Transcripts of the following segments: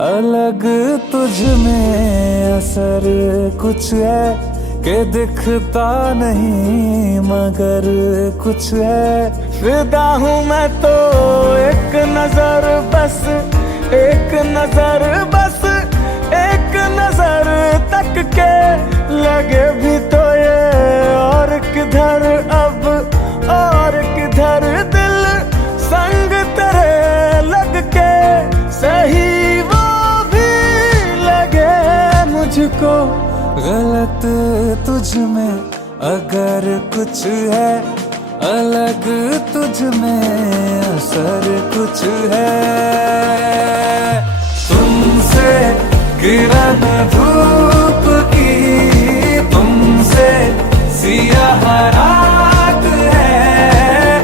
अलग तुझ में असर कुछ है कि दिखता नहीं मगर कुछ है। फिदा हूँ मैं तो एक नजर बस, एक नजर बस, एक नजर तक के लगे भी तो ये और किधर अब और किधर दिल संग तेरे लग के सही वो भी लगे मुझको। गलत तुझ में अगर कुछ है, अलग तुझ में असर कुछ है। तुमसे किरण धूप की, तुमसे सियाह रात है।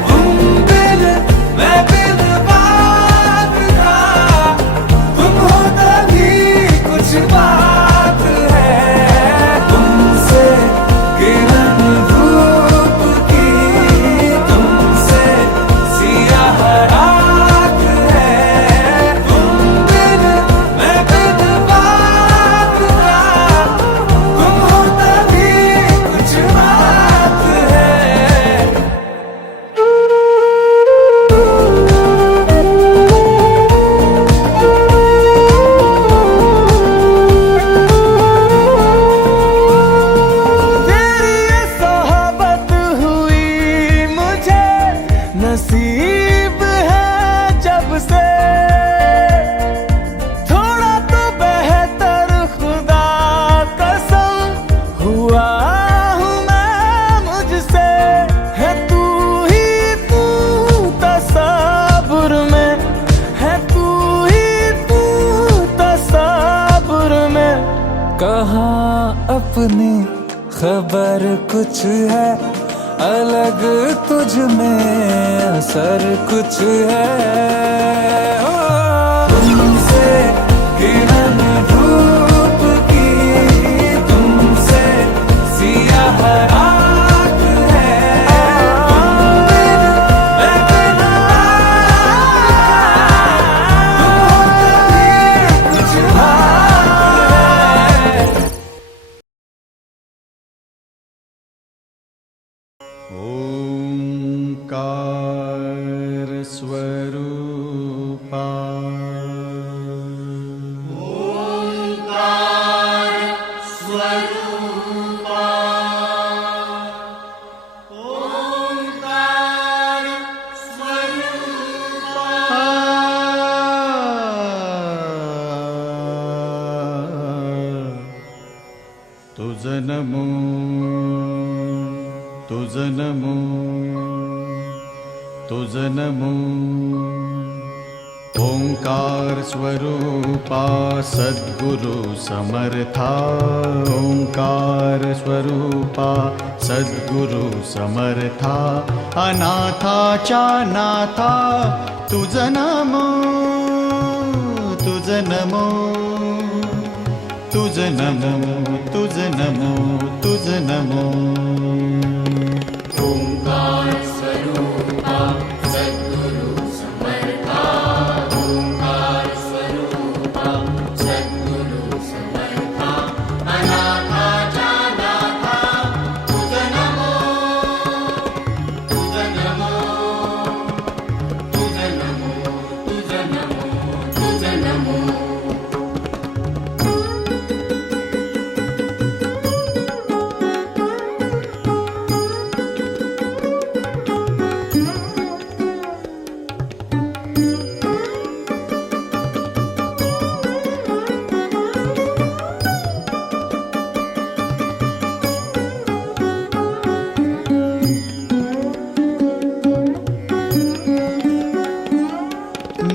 तुम बिन मैं बिन बात का, तुम हो तभी कुछ बात है। तुमसे किरण धूप की, तुमसे सियाह रात है। तुम बिन मैं बिन बात का, तुम हो तभी कुछ बात है। तेरी ये सोहबत हुई मुझे नसीब है जब से। थोड़ा तो बेहतर खुदा कसम हुआ हूँ मैं मुझसे। है तू ही तू तसव्वुर में, है तू ही तू तसव्वुर में। कहाँ अपनी खबर कुछ है, अलग तुझ में असर कुछ है। ओ, तुमसे किरण धूप की, तुमसे सियाह रात है। तुम बिन मैं बिन बात का, तुम हो तभी कुछ बात है। ओंकार स्वरूपा तुझ नमो, तुझ नमो, तुझ नमो। ओंकार स्वरूपा सद्गुरु समर्था, ओंकार स्वरूपा सद्गुरु समर्था। अनाथाच्या नाथा तुझ नमो, तुझ नमो, तुझ नमो, तुझ नमो, तुझ नमो। ओंकार स्वरूपा सद्गुरु समर्था, ओंकार स्वरूपा सद्गुरु समर्था। अनाथाच्या नाथा तुझ नमो, तुझ नमो, तुझ नमो, तुझ नमो, तुझ नमो।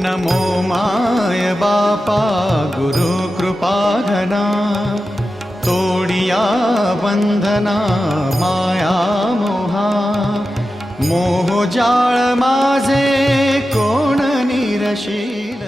नमो माय बापा गुरु कृपाघना, तोडिया बंधना माया मोहा। मोह जाळ माझे कोण निरशील,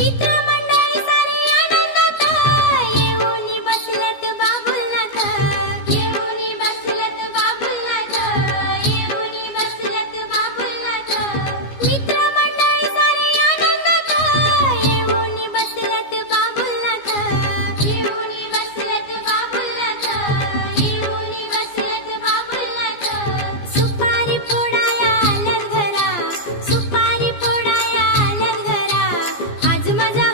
मित्रमंडळी सारे आनंदात येऊनी बसलेत बाबुलनाथ येऊनी बसलेत बाबुलनाथ येऊनी बसलेत बाबुलनाथ मित्रमंडळी सारे आनंदात येऊनी बसलेत बाबुलनाथ येऊनी बसलेत बाबुलनाथ येऊनी बसलेत बाबुलनाथ सुपारी फोडाया आल्यात घरा सुपारी फोडाया आल्यात घरा आज माझा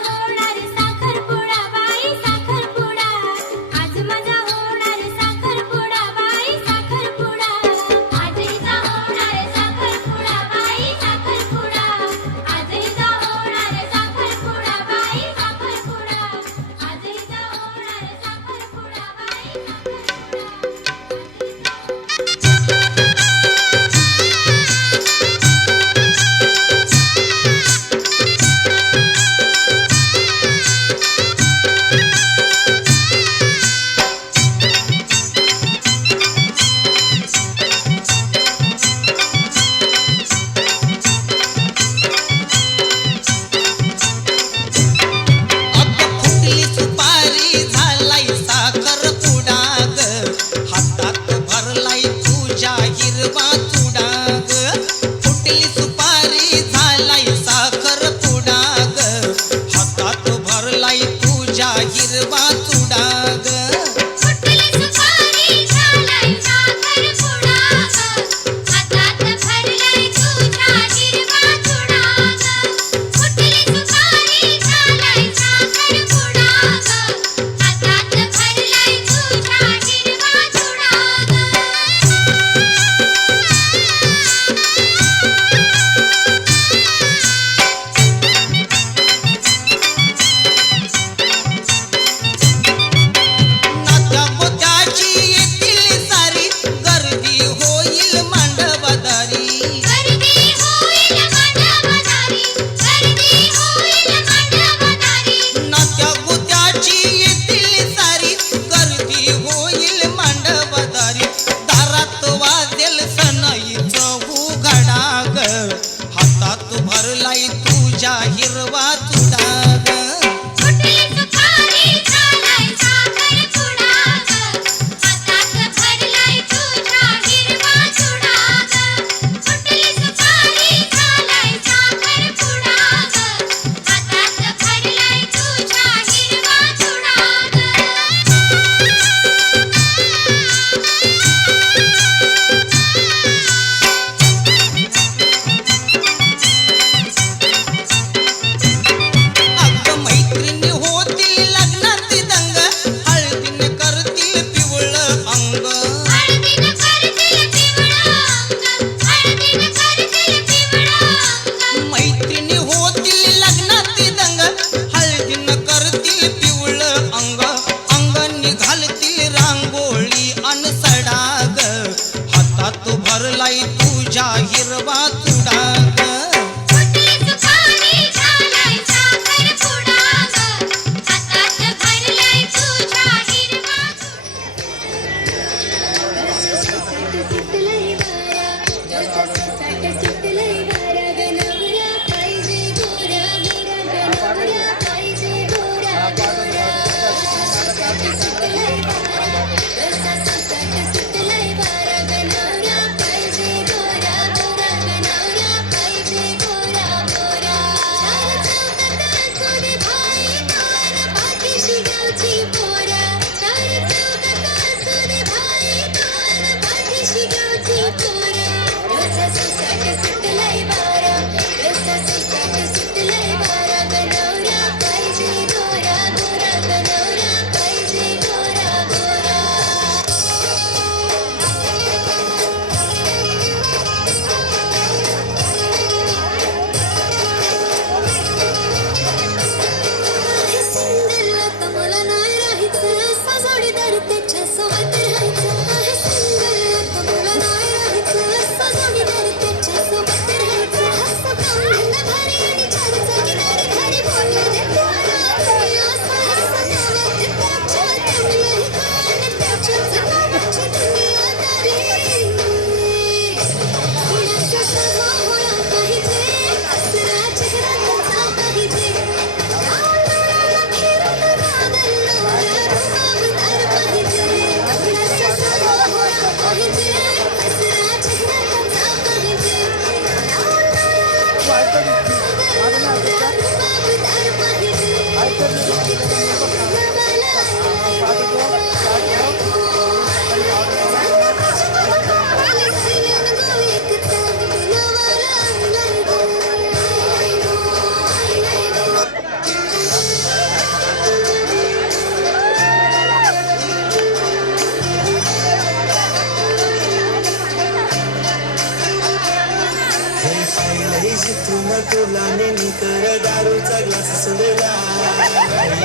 जिथून तुला नेहमी कर दारूचा ग्लास सोडला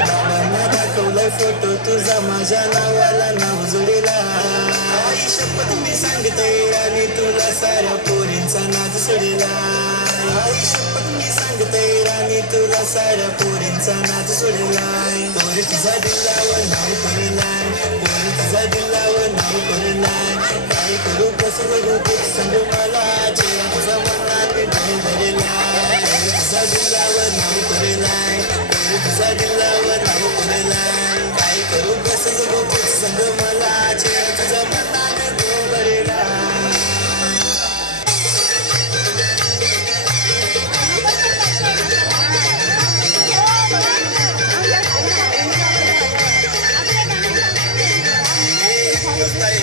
बाबांना दाखवलाय फोटो तुझा माझ्या नावाला नाव जोडला आई शपथ मी सांगतोय राणी तुला साऱ्या पोरींचा नाद सोडला आई शपथ मी सांगतोय राणी तुला साऱ्या पोरींचा नाद सोडलाय पोरी तुझा दिलावर नाव पडलाय पोरी तुझा दिलावर नाव पडलाय काय करू कसं जगू तू सांग मला चेहरा तुझा मनात धरलाय तुझा दिलावर नाव पडलाय पोरी तुझा दिलावर नाव पडलाय काय करू कसं जगू तू सांग मला चेहरा तुझा मनात धरलाय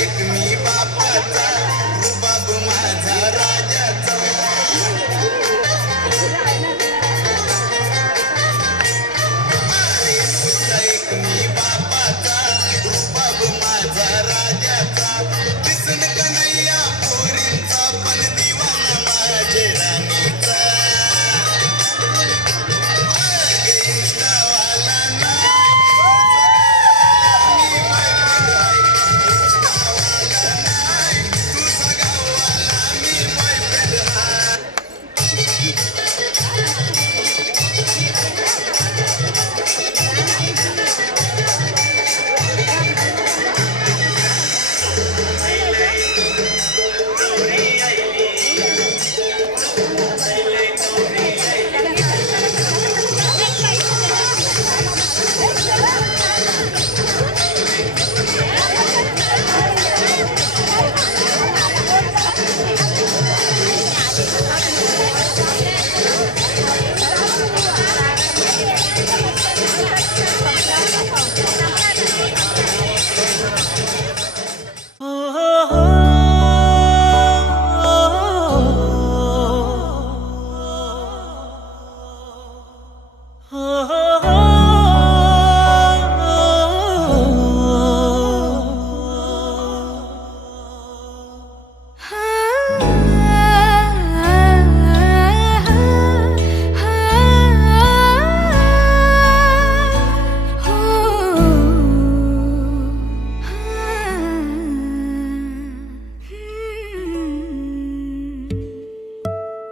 एक मी बापाचा बाप माझा राजाचा एक मी बापाचा बाप माझा राजाचा दिसून कन्हैया पोरींचा पण दिवाना माझे राणीचा इंस्टावाला ना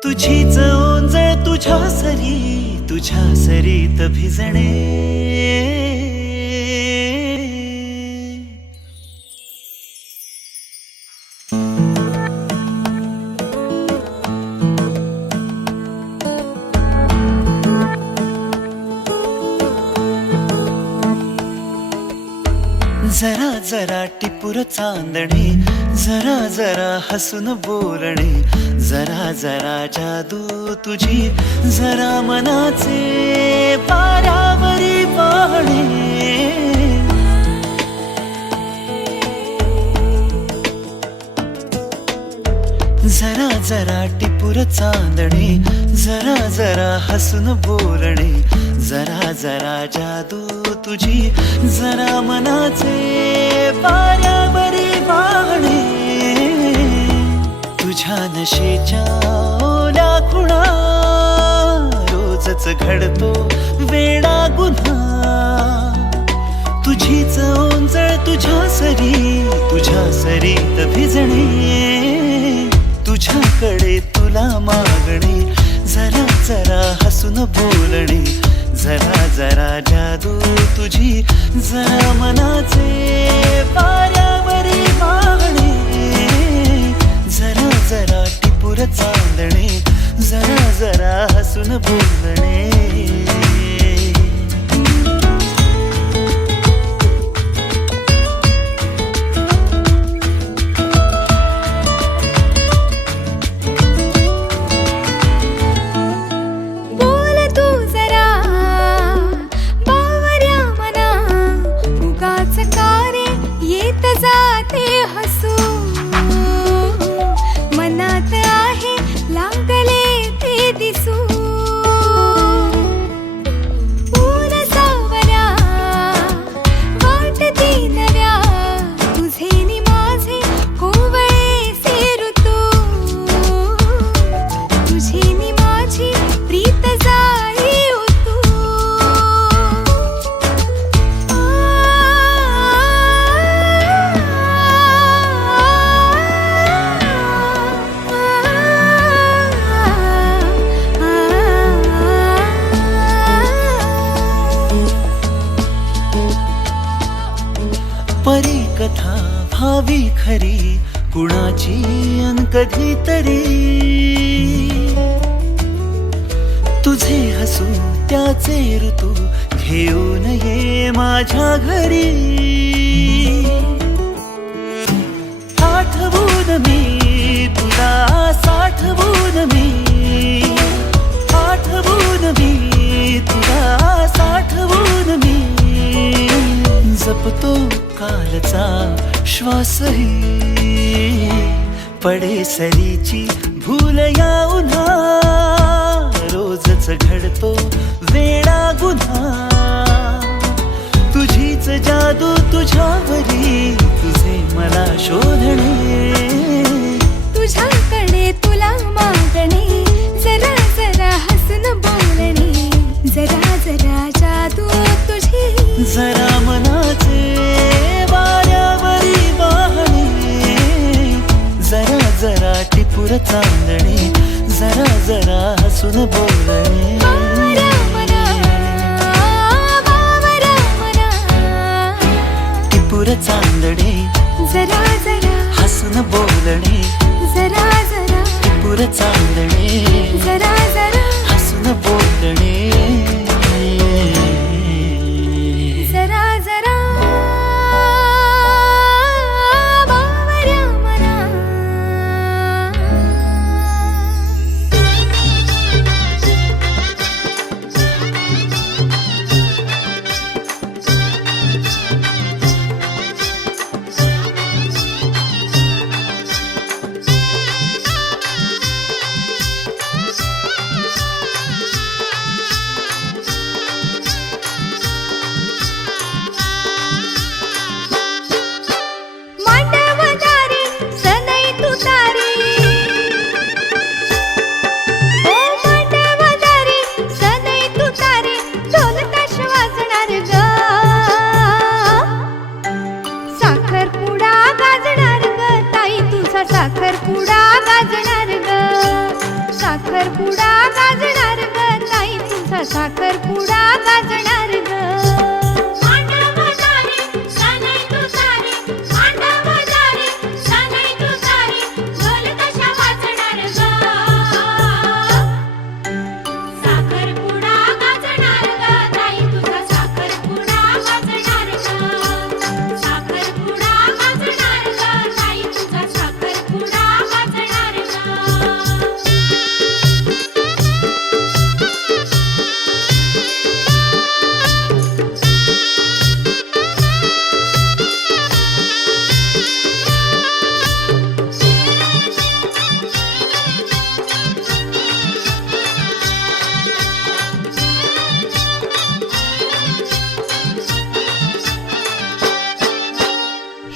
तुझीच ओंजळ तुझ्या सरीत भिजणे जरा जरा टिपूर चांदणे जरा जरा हसून बोलणे जरा जरा जादू तुझी जरा मनाचे पारावरी वाहणे जरा जरा टिपूर चांदणे जरा जरा हसून बोलणे जरा जरा जादू तुझी जरा मनाचे पारावरी वाहणे तुझ्या नशेच्या ओल्या खुणा रोजच घडतो वेडा गुन्हा तुझीच ओंजळ तुझ्या सरीत भिजणे तुझ्याकडे तुला मागणे जरा जरा हसून बोलणे जरा जरा जादू तुझी जरा मनाचे पारावरी वाहणे जरा जरा टिपूर चांदणे जरा जरा हसून बोलणे बोल तू जरा कथा भावी खरी कुणाची अन कधीतरी तुझे हसू त्याचे ऋतू घेऊन ये माझ्या घरी आठवून मी तुला साठवून मी आठवून मी तुला साठवून मी जपतो कालचा श्वासही पडे सरीची भूल या उन्हा रोजच घडतो वेडा गुन्हा तुझीच जादू तुझ्यावरी तुझे मला शोधणे तुझ्याकडे तुला मागणे जरा जरा हसून बोलणे जरा जरा जादू तुझी जरा मनाचे वाऱ्यावरी वाहणे जरा जरा टिपूर चांदणे जरा जरा हसून बोलणे बावरा मना टिपूर चांदणे जरा जरा हसून बोलणे जरा जरा टिपूर चांदणे जरा जरा हसून बोलणे जरा जरा बावरा मना मांडवदारी सनई तुतारी ओ मांडवदारी सनई तुतारी ढोल ताश वाजणार ग साखरपुडा गाजणार ग ताई तुझा साखरपुडा गाजणार ग साखरपुडा गाजणार ग ताई तुझा साखरपुडा गाजणार ग मांडवदारी सनई तुतारी मांडवदारी सनई तुतारी ढोल ताश वाजणार ग साखरपुडा गाजणार ग ताई तुझा साखरपुडा गाजणार ग साखरपुडा गाजणार ग ताई तुझा साखरपुडा गाजणार ग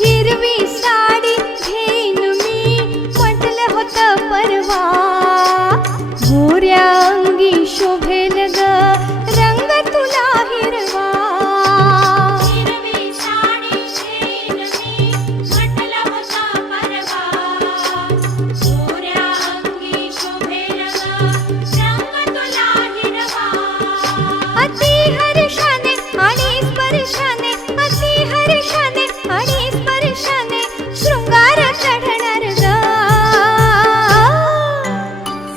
हिरवी साडी घेईन मी म्हटलं होतं परवा गोऱ्या अंगी शोभेल ग रंग तुला हिरवा हिरवी साडी घेईन मी म्हटलं होतं परवा गोऱ्या अंगी शोभेल ग रंग तुला हिरवा अति हर्षाने आणि स्पर्शाने अति हर्षाने आणि स्पर्शाने शृंगार चढणार ग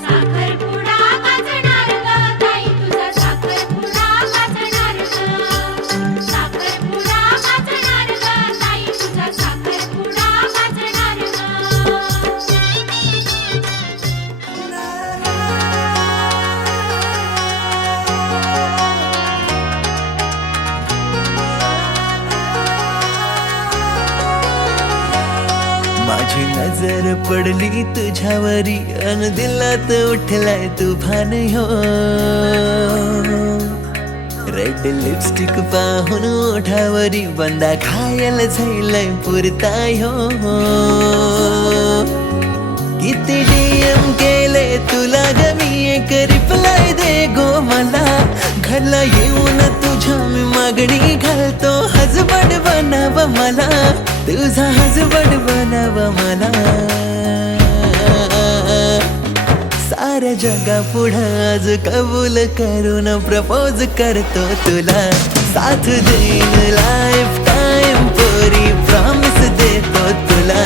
साखरपुडा गाजणार ग ताई तुझा साखरपुडा गाजणार ग साखरपुडा गाजणार ग ताई तुझा साखरपुडा गाजणार माझी नजर पडली तुझ्यावरी अन दिलात उठलाय तुफान हो रेड लिपस्टिक पाहून ओठावरी बंदा खायला जाईलाय पुरताय हो किती DM केले तुला ग मी एक रिप्लाय दे गो मला घरला येऊन तुझ्या मी मागणी घालतो हजबंड बनाव मला तुझा हजबंड बनाव मला साऱ्या जगा पुढं आज कबूल करून प्रपोज करतो तुला साथ देईन लाईफ टाइम पोरी प्रॉमिस तुला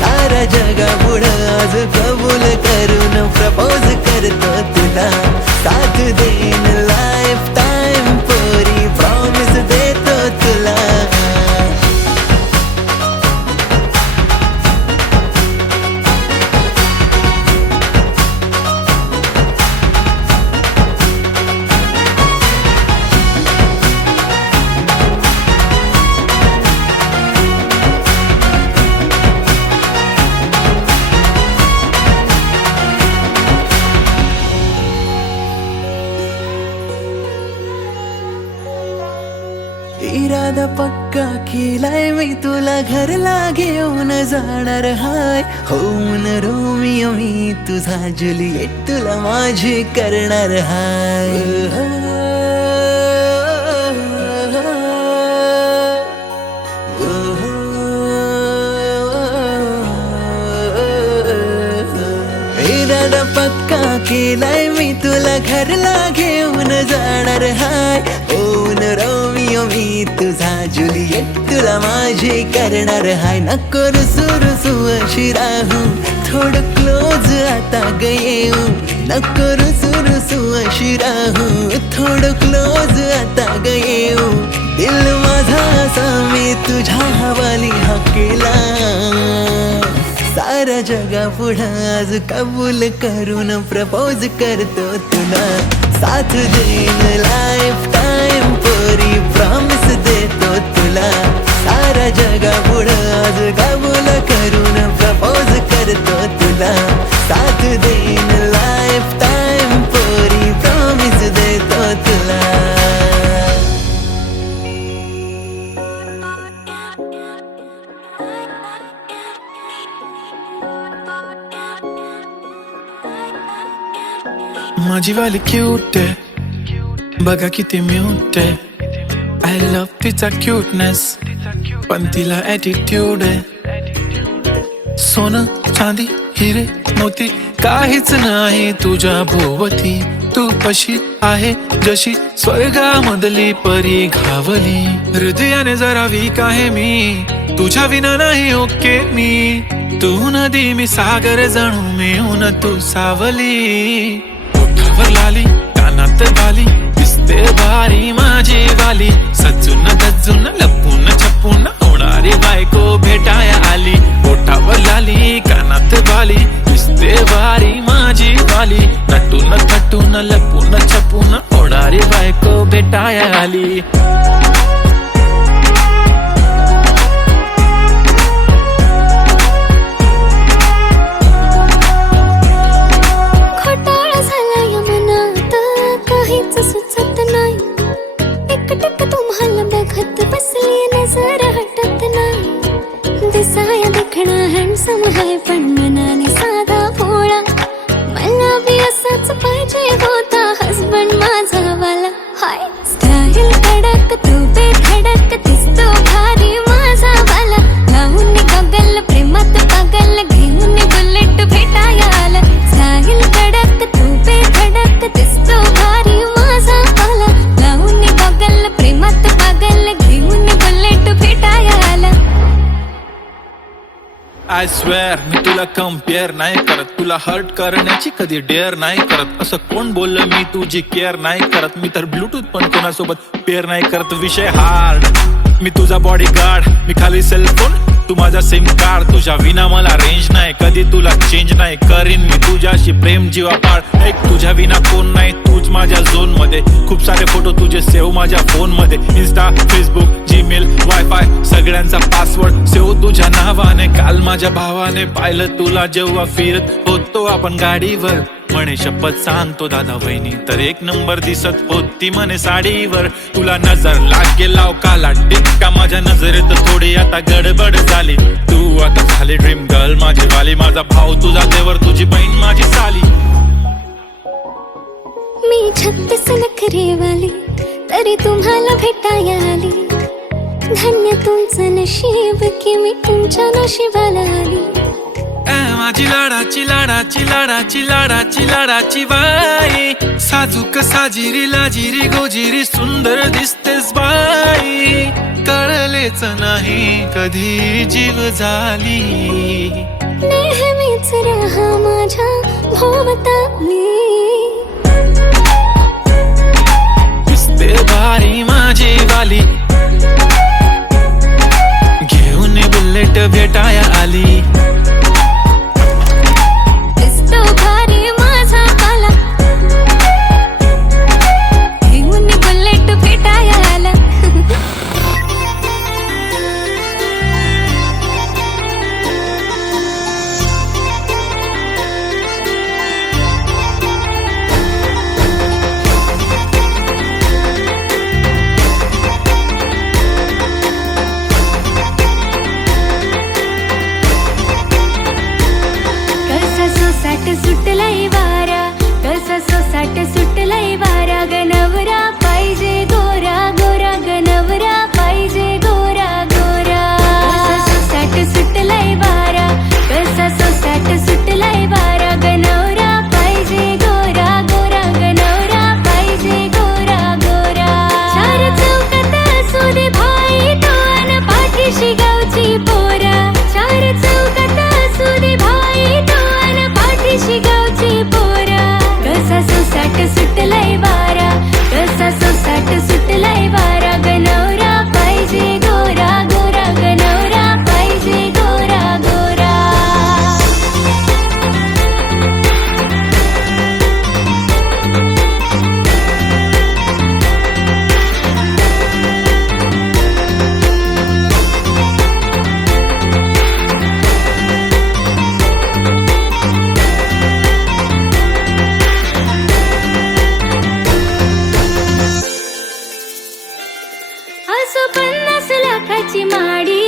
सारा जगापुढं आज कबूल करून प्रपोज करतो तुला साथ देईन लाईफ टाइम पोरी प्रॉमिस देतो तुला इरादा पक्का केलाय मी तुला घरला घेऊन जाणार हाय होऊन रोमियो मी तुझा जुलिएट तुला माझी करणार हाय इरादा पक्का केलाय मी तुला घरला घेऊन जाणार हाय होऊन रोमियो मी तुझा जुलिएट तुला माझी करणार हाय नको रुसू अशी राहू थोडं क्लोज आता येऊ नको रुसू अशी राहू थोडं क्लोज आता येऊ दिल माझा असा मी तुझ्या हवाली हा केला सारा जगापुढं आज कबूल करून प्रपोज करतो तुला साथ देईन लाईफ टाइम पोरी प्रॉमिस देतो तुला सारा जगापुढं आज कबूल करून प्रपोज करतो तुला साथ देईन लाईफ टाइम पोरी प्रॉमिस देतो तुला माझी वाली क्यूट आहे बघा किती म्यूट आहे आय लव्ह तिचा क्यूटनेस पण तिला ॲटिट्यूड आहे सोनं चांदी हिरे मोती काहीच नाही तुझ्या भोवती तू कशी आहे जशी स्वर्गामधली परी घावली हृदयाने जरा वीक आहे मी तुझ्या विना नाही ओके मी तू नदी मी सागर जणू मिळून तू सावली ओठावर लाली कानात बाली दिसते भारी माझी वाली सजून गजून लपून छपून होणारी बायको भेटाया आली ओठावर लाली कानात बाली दिसते भारी माझी वाली नटून थटून लपून छपून होणारी बायको भेटाया आली सुचत नाही एकटक तुम्हाला बघत बसली नजर हटत नाही दिसाया देखणा हँडसम आहे पण मनाने साधा भोळा मला बी असाच पाहिजे होता हसबंड माझा वाला हाय स्टाईल कडक तू बेधडक दिसतो भारी माझा वाला लावून गगल प्रेमात पागल घेऊन बुलेट भेटाया आला स्टाईल कडक तू बेधडक दिसतो भारी माझा वाला लावून गगल प्रेमात पागल घेऊन बुलेट भेटाया आला आय स्वेअर मी तुला कम्पेअर नाही करत तुला हर्ट करण्याची कधी डेअर नाही करत असं कोण बोललं मी तुझी केअर नाही करत मी तर ब्लूटूथ पण कोणासोबत पेअर नाही करत विषय हार्ड मी तुझा बॉडी गार्ड मी खाली सेलफोन तू माझा सिम कार्ड तुझ्या विना मला रेंज नाही कधी तुला चेंज नाही करीन मी तुझ्याशी प्रेम जीवापाड एक तुझ्या विना कोण नाही तूच माझ्या झोन मध्ये खूप सारे फोटो तुझे सेव्ह माझ्या फोन मध्ये इन्स्टा फेसबुक जीमेल वायफाय सगळ्यांचा पासवर्ड सेव्ह तुझ्या नावाने काल माझ्या भावाने पाहिलं तुला जेव्हा फिरत होतो आपण गाडीवर म्हणे शपथ सांगतो दादा वहिनी तर एक नंबर दिसत होती म्हणे साडीवर तुला नजर लागे लाव काला टिक्का माझ्या नजरेत थोडी आता गडबड झाली तू आता झाली ड्रीम गर्ल माझी वाली माझा भाऊ तुझा देवर तुझी बहीण माझी साली मी 36 नखरेवाली तरी तुम्हाला भेटाया आली धन्य तुमचं नशीब की मी तुमच्या नशिबाला आली माझी लाडाची लाडाची लाडाची लाडाची लाडाची बाई साजूक साजिरी लाजिरी गोजिरी सुंदर दिसतेस बाई कळले हेच नाही कधी जीव झाली. नेहमीच राहा माझ्या भोवताली. दिसते भारी माझी वाली, घेऊन बुलेट भेटाया आली. दिसतो भारी माझा काला, घेऊन बुलेट भेटाया आला. कसा सोसाट सुटलाय वारा, कसा सोसाट सुटलाय वारा. गनवरा पाहिजे गोरा गोरा, गनवरा पाहिजे गोरा गोरा. कसा सोसाट सुटलाय वारा, कसा सोसाट सुटलाय वारा. गनवरा पाहिजे गोरा गोरा, गनवरा पाहिजे गोरा गोरा. चार चौकात असू दे भाई तो अन पाठीशी गावची पोरा. चार चौकात असू दे भाई तो अन पाठीशी गावची पोरा. कसा सोसाट सुटलाय वारा, कसा सोसाट सुटलाय वारा. गनवरा पाहिजे गोरा गोरा, गनवरा पाहिजे गोरा गोरा. असो 50 लाखाची माडी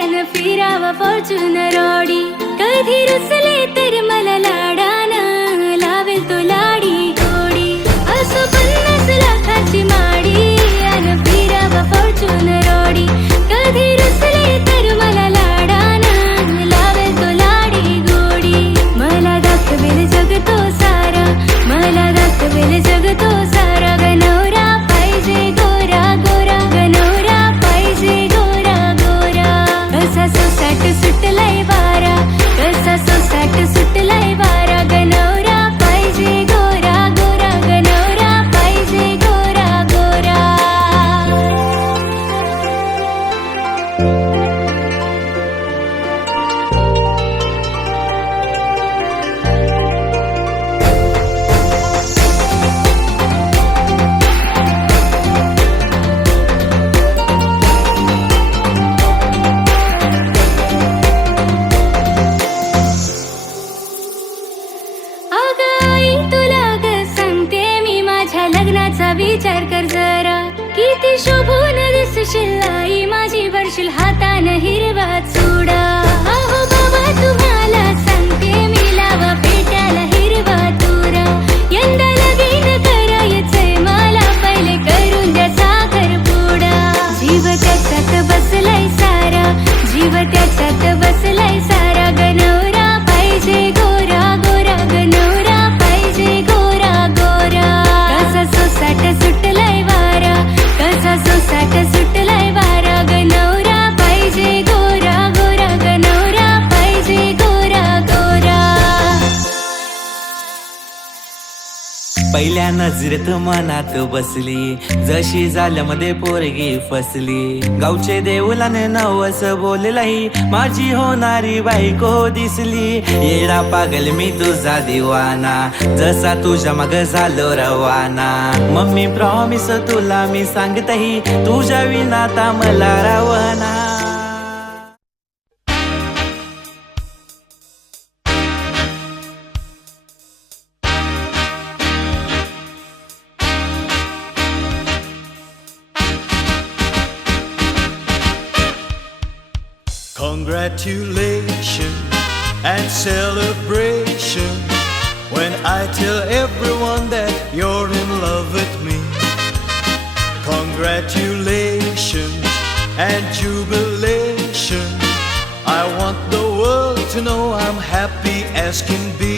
अन फिरावा फॉर्च्युनर ऑडी. कधी रुसले तर मला लाडानं लावेल तो लाडी गोडी. असो 50 लाखाची माडी अन फिरावा फॉर्च्युनर ऑडी. कधी रुसले तर मला लाडानं लावेल तो लाडी गोडी. मला दाखवेल जग तो सारा, मला दाखवेल जग तो सारा. गनवरा पाहिजे गोरा गोरा, गनवरा पाहिजे गोरा गोरा. कसा सोसाट सुटलाय वारा, कसा सोसाट सुटलाय वारा. गनवरा पाहिजे गोरा गोरा, गनवरा पाहिजे गोरा गोरा. अगं आई तुला ग सांगते मी, माझ्या लग्नाचा विचार कर जरा. किती शोभून दिसशील आई माझी, वरशील हातानं हिरवा चुडा. अहो बाबा तुम्हाला सांगते मी, लावा पेट्याला हिरवा तुरा. यंदा लगीन करायचंय मला, पहिले करून द्या साखरपुडा. जीव त्याच्यात बसलाय सारा, जीव त्याच्यात बसलाय सारा. गनवरा पाहिजे गोरा गोरा, गनवरा पाहिजे गोरा गोरा. कसा सोसाट सुटलाय वारा, कसा सोसाट सुटलाय वारा. गनवरा पाहिजे गोरा गोरा, गनवरा पाहिजे गोरा गोरा. पहिल्या नजरेत मनात बसली, जशी झाल्यामध्ये पोरगी फसली. गावचे देऊलाने नवस बोललाई, माझी होणारी बायको दिसली. येडा पागल मी तुझा दिवाना, जसा तुझ्या मग झालो रवाना. मम्मी प्रॉमिस तुला मी सांगतही, तुझ्या विनाता मला रावना. Congratulations and celebration when I tell everyone that you're in love with me. Congratulations and jubilation. I want the world to know I'm happy as can be.